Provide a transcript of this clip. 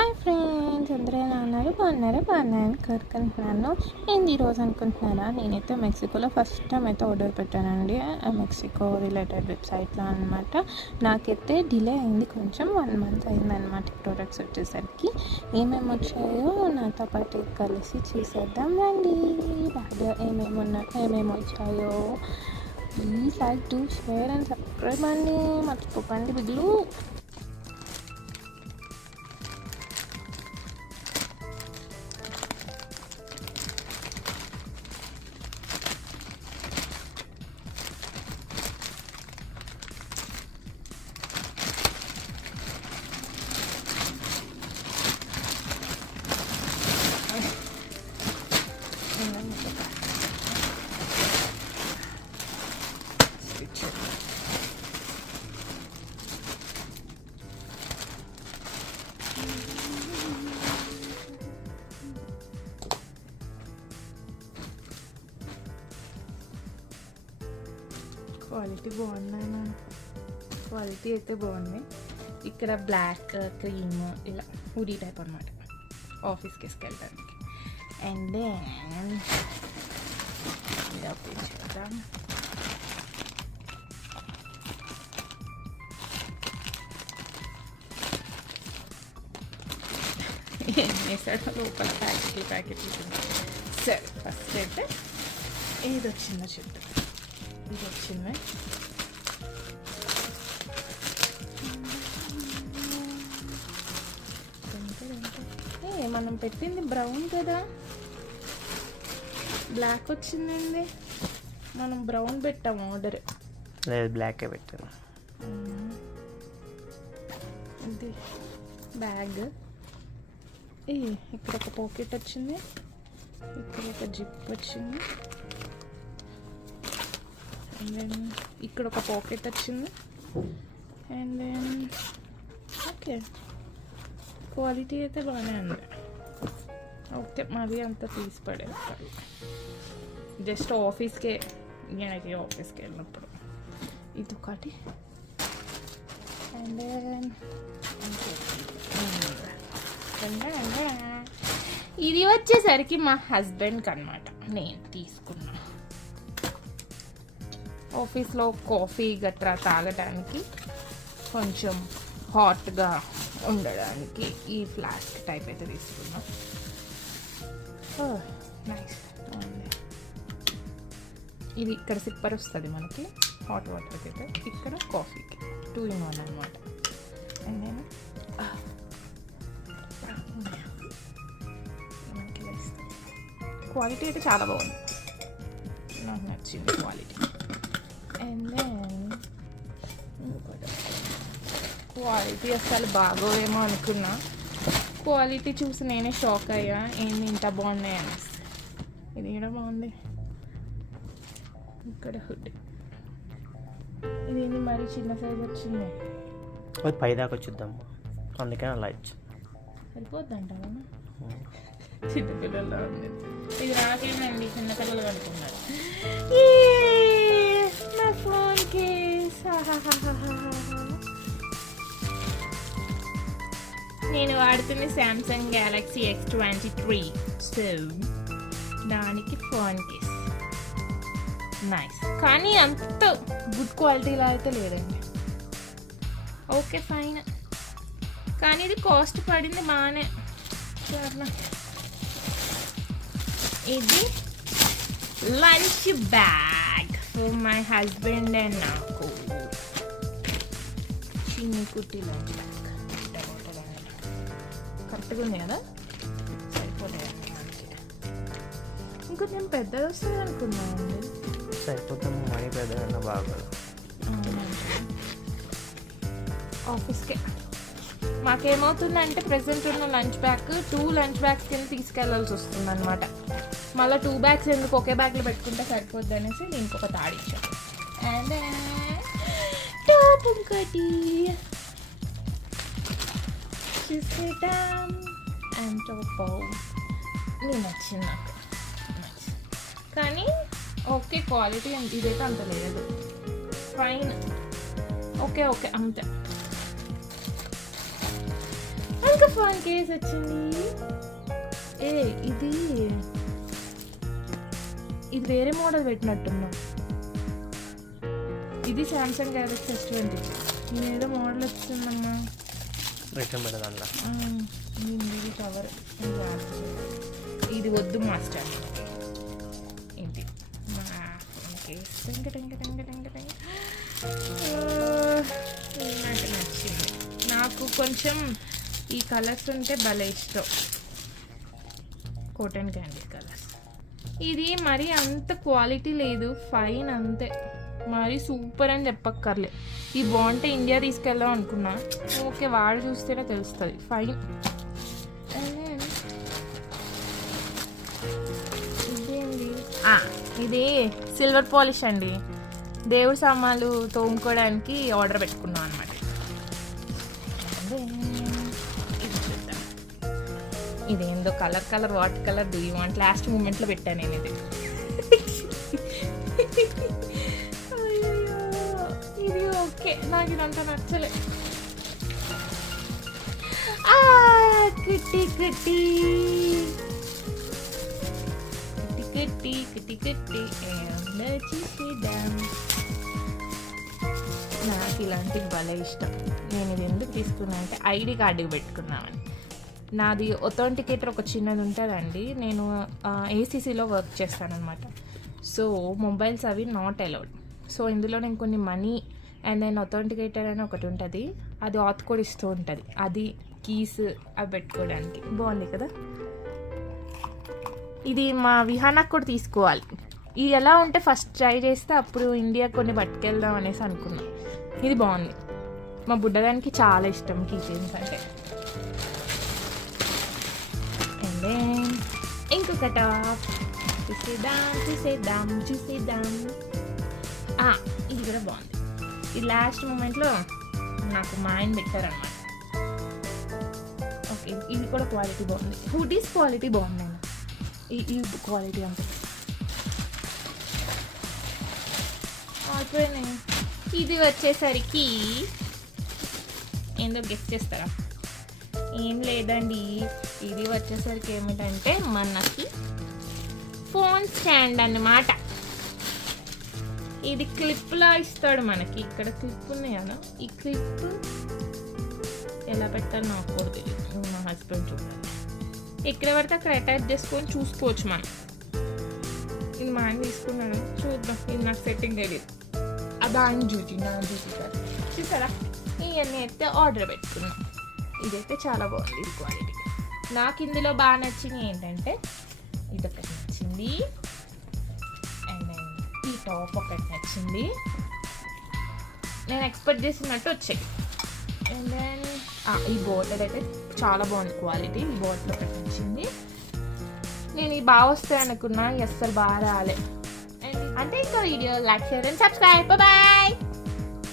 Hi friends, అందరూ ఎలా ఉన్నారు? బాగున్నాను కోరుకుంటున్నాను. ఏంది ఈరోజు అనుకుంటున్నారా? నేనైతే మెక్సికోలో ఫస్ట్ టైం అయితే ఆర్డర్ పెట్టానండి. మెక్సికో రిలేటెడ్ వెబ్సైట్లో అనమాట. నాకైతే డిలే అయింది, కొంచెం 1 month అయిందనమాట ఈ ప్రోడక్ట్స్ వచ్చేసరికి. ఏమేమి వచ్చాయో నాతో పాటు కలిసి చూసేద్దాం రండి. బ్యాగ్లో ఏమేమి వచ్చాయో please like to share and subscribe అండి, మర్చిపోకండి బిగ్లు. క్వాలిటీ బాగుందన్నా, క్వాలిటీ అయితే బాగుంది. ఇక్కడ బ్లాక్ క్రీమ్ ఇలా హుడీ టైప్ అనమాట, ఆఫీస్కి వేసుకెళ్ళడానికి. అండ్ దెన్ ఇలా చేద్దాం. ఏం వేసాడో లోపల ప్యాకెట్లు. సరే, ఫస్ట్ అయితే ఏది వచ్చిందో చూద్దాం. ఇది వచ్చింది. మనం పెట్టింది బ్రౌన్ కదా, బ్లాక్ వచ్చిందండి. మనం బ్రౌన్ పెట్టాము ఆర్డర్. లేదు, బ్లాకే పెట్టాను. ఇది బ్యాగ్. ఇక్కడ ఒక పాకెట్ వచ్చింది, ఇక్కడ ఒక జిప్ వచ్చింది, అండ్ దెన్ ఇక్కడ ఒక పాకెట్ వచ్చింది. అండ్ దెన్ ఓకే, క్వాలిటీ అయితే బాగానే ఉంది. ఓకే, మరి అంత తీసి పడేస్తారు. జస్ట్ ఆఫీస్కి వెళ్ళినప్పుడు ఇది ఒకటి. అండ్ దెన్ ఇది వచ్చేసరికి మా హస్బెండ్కి అనమాట. నేను తీసుకున్నా ఆఫీస్లో కాఫీ గట్రా తాగడానికి, కొంచెం హాట్గా ఉండడానికి ఈ ఫ్లాస్క్ టైప్ అయితే తీసుకున్నాం. నైస్. ఇది ఇక్కడ సిప్పర్ వస్తుంది మనకి హాట్ వాటర్కి అయితే, ఇక్కడ కాఫీకి 2 in 1 అనమాట. అండ్ నేను మనకి వేస్తాను. క్వాలిటీ అయితే చాలా బాగుంది, నాకు నచ్చింది క్వాలిటీ. అండ్ దెన్ క్వాలిటీ అసలు బాగోవేమో అనుకున్నా, క్వాలిటీ చూసి నేనే షాక్ అయ్యా, ఏంది ఇంత బాగున్నాయి అనేసి. ఇది కూడా బాగుంది. ఇక్కడ హుడ్, ఇది మరి చిన్న సైజ్ వచ్చింది. అది పైదాకా వచ్చుద్దాము, అందుకని అలా ఇచ్చి సరిపోద్ది అంటావా? చిన్నపిల్లల్లో ఉంది ఇది. నాకేమండి చిన్నపిల్లలు అనుకున్నారు. నా ఫోన్ కేస్. నేను వాడుతున్న శాంసంగ్ గెలాక్సీ X23. సో దానికి ఫోన్ కేస్ నైస్, కానీ అంత గుడ్ క్వాలిటీలో అయితే లేదండి. ఓకే ఫైన్, కానీ ఇది కాస్ట్ పడింది బాగానే. ఇది lunch bag for my husband and నాకు. చిన్ని కుట్టి లంచ్ బ్యాగ్ కరెక్ట్గా ఉంది కదా, సరిపోలేదు. ఇంకొంచెం పెద్దది వస్తుంది అనుకున్నానండి. సరిపోతాము, మనీ పెద్దగా బాగా. ఆఫీస్కే మాకేమవుతుందంటే ప్రెసెంట్ ఉన్న లంచ్ బ్యాగ్ 2 లంచ్ బ్యాగ్స్ కింద తీసుకెళ్లాల్సి వస్తుంది అనమాట. మళ్ళీ 2 bags ఎందుకు, ఒకే బ్యాగ్లో పెట్టుకుంటే సరిపోద్ది అనేసి దీనికి ఒక తాడిచ్చాను. అండ్ టాప్ ఇంకోటి చూసేద్దాం. అండ్ టాప్ నేను నచ్చింది నాకు, కానీ ఓకే క్వాలిటీ ఇదైతే అంత లేదు. ఫైన్, ఓకే అంతే. ఇంకా ఫోన్ కేస్ వచ్చింది. ఇది వేరే మోడల్ పెట్టినట్టున్నా. ఇది సామ్సంగ్ గ్యాలక్సీ S20. నేనేదో మోడల్ వచ్చిందమ్మా. రిటర్న్ పెట్టదాంట్లో ఇది కవర్. ఇది వద్దు మాస్టర్. ఏంటి నాకు నచ్చింది. నాకు కొంచెం ఈ కలర్స్ ఉంటే భలే ఇష్టం. Cotton candy colours. ఇది మరి అంత క్వాలిటీ లేదు, ఫైన్ అంతే, మరి సూపర్ అని చెప్పక్కర్లే. ఈ బాగుంటే ఇండియా తీసుకెళ్దాం అనుకున్నా. ఓకే, వాడు చూస్తేనే తెలుస్తుంది. ఫైన్. ఇది సిల్వర్ పాలిష్ అండి. దేవుడి సామాన్లు తోముకోవడానికి ఆర్డర్ పెట్టుకున్నాం అనమాట. ఇదేందో colour water colour do you want last మూమెంట్లో పెట్టాను నేను ఇది. ఇది ఓకే, నాకు ఇదంతా నచ్చలే. Kitty kitty kitty kitty kitty చూసేద్దాం. నాకు ఇలాంటివి భలే ఇష్టం. నేను ఇది ఎందుకు తీసుకున్నా అంటే ఐడి కార్డుకి పెట్టుకున్నామని. నాది ఒథెంటికేటర్ ఒక చిన్నది ఉంటుందండి. నేను ఏసీసీలో వర్క్ చేస్తానన్నమాట. సో మొబైల్స్ అవి నాట్ అలౌడ్. సో ఇందులో నేను కొన్ని మనీ అండ్ దెన్ ఒథెంటికేటర్ అని ఒకటి ఉంటుంది, అది ఆత్ కోడ్ ఇస్తూ ఉంటుంది. అది కీస్ అవి పెట్టుకోవడానికి బాగుంది కదా. ఇది మా విహానాకు కూడా తీసుకోవాలి. ఇది ఎలా ఉంటే ఫస్ట్ ట్రై చేస్తే అప్పుడు ఇండియా కొన్ని పట్టుకెళ్దాం అనేసి అనుకున్నాం. ఇది బాగుంది. మా బుడ్డదానికి చాలా ఇష్టం కీ చైన్స్ అంటే. అండ్ దెన్ ఇంకొక టాప్ చూసేద్దాం. ఇది కూడా బాగుంది. ఈ లాస్ట్ మూమెంట్లో నాకు మా ఆయన పెట్టారనమాట. ఓకే, ఇది కూడా క్వాలిటీ బాగుంది. హుడీస్ క్వాలిటీ బాగుంది. ఈ క్వాలిటీ అంతే. ఇది వచ్చేసరికి ఏందో గెస్ట్ చేస్తారా? ఏం లేదండి, ఇది వచ్చేసరికి ఏమిటంటే మనకి ఫోన్ స్టాండ్ అన్నమాట. ఇది క్లిప్లా ఇస్తాడు మనకి. ఇక్కడ క్లిప్ ఉన్నాయి కదా, ఈ క్లిప్ ఎలా పెట్టాలి నాకు కూడా తెలియదు. మా హస్బెండ్ చూడాలి. ఎక్కడ పడితే అక్కడ అటాచ్ చేసుకొని చూసుకోవచ్చు మనం. ఇది మా ఆయన తీసుకున్నాను, చూద్దాం. ఇది నాకు సెట్టింగ్ తెలియదు. అది ఆయన నా డ్యూటీ కాదు. చూసారా, ఇవన్నీ అయితే ఆర్డర్ పెట్టుకున్నాం. ఇదైతే చాలా బాగుంది. ఇది క్వాలిటీ నాకు ఇందులో బాగా నచ్చింది ఏంటంటే ఇదొకటి నచ్చింది, అండ్ దెన్ ఈ టాప్ ఒకటి నచ్చింది. నేను ఎక్స్పెక్ట్ చేసినట్టు వచ్చాయి. అండ్ దెన్ ఈ బాటిల్ అయితే చాలా బాగుంది క్వాలిటీ. ఈ బాటిల్ ఒకటి నచ్చింది. నేను ఈ బాగా వస్తాయి అనుకున్నా, అస్సలు బాగా రాలే. అంటే ఇంకా video like, share and subscribe. Bye.